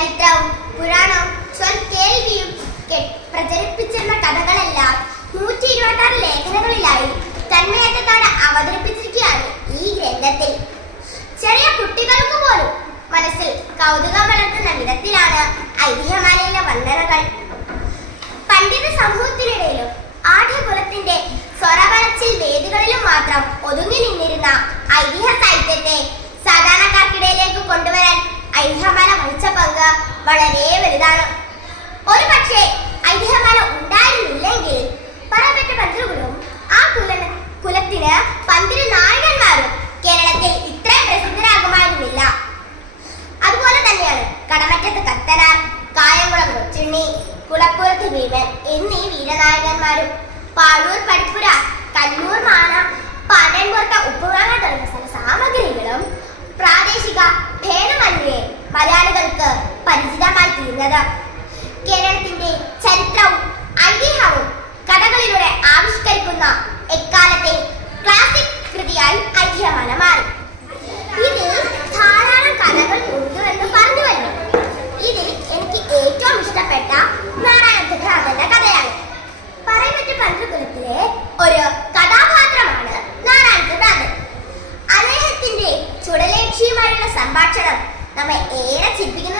ചരിത്രവും പുരാണവും കേൾവിയും പ്രചരിപ്പിച്ചിരുന്ന കഥകളെല്ലാം 126 ലേഖനങ്ങളിലായി തന്മയത്തോടെ അവതരിപ്പിച്ചിരിക്കുകയാണ് ഈ ഗ്രന്ഥത്തിൽ. ചെറിയ കുട്ടികൾക്ക് പോലും മനസ്സിൽ കൗതുകം വളർത്തുന്ന വിധത്തിലാണ് ഐതിഹ്യമാലയിലെ വർണ്ണനകൾ. പണ്ഡിത സമൂഹത്തിനിടയിലും ആഢ്യകുലത്തിന്റെ സ്വരവളച്ചിൽ വേദികളിലും മാത്രം ഒതുങ്ങി നിന്നിരുന്ന ഐതിഹ്യ സാഹിത്യത്തെ സാധാരണക്കാർക്കിടയിലേക്ക് കൊണ്ടുവരാൻ ഐതിഹ്യമാല വഹിച്ച പങ്ക് വളരെ വലുതാണ്. ഒരു പക്ഷേ ഐതിഹ്യമാല ഉണ്ടായിരുന്നില്ലെങ്കിൽ പറവപ്പെട്ട പന്ത്രകുലവും ആ കുലത്തിന് 12 നായകന്മാരും കേരളത്തിൽ ഇത്രയും പ്രസിദ്ധരാകുമായിരുന്നില്ല. അതുപോലെ തന്നെയാണ് കടമറ്റത്ത് കത്തനാർ, കായംകുളം കൊച്ചുണ്ണി, കുളപ്പുറത്ത് ഭീമൻ എന്നീ വീരനായകന്മാരും. പാഴൂർ പടിപ്പുര, കല്ലൂർ മാന, പാട്ടൻപുറത്ത ഉപ്പുമാങ്ങ തുടങ്ങിയ സാമഗ്രികളും പ്രാദേശിക ഭേദമന്യേ മലയാളികൾക്ക് പരിചിതമായി തീർന്നത്. കേരളത്തിന്റെ ചരിത്രവും ഐതിഹ്യവും കഥകളിലൂടെ ആവിഷ്കരിക്കുന്ന എക്കാലത്തെ ക്ലാസിക് കൃതിയായി ഐതിഹ്യമാല മാറി. ഇതിൽ ധാരാളം കഥകൾ ഉണ്ട് എന്ന് പറഞ്ഞു വരുന്നു. ഇതിൽ എനിക്ക് ഏറ്റവും ഇഷ്ടപ്പെട്ട നാരായണത്തിന്റെ കഥയാണ്. പറയപ്പെട്ട പന്ത്രകുലത്തിലെ ഒരു കഥാപാത്രമാണ് നാരായണനാഥൻ. അദ്ദേഹത്തിന്റെ ചുടലേക്ഷിയുമായുള്ള സംഭാഷണം നമ്മെ ഏറെ ചിന്തിക്കുന്ന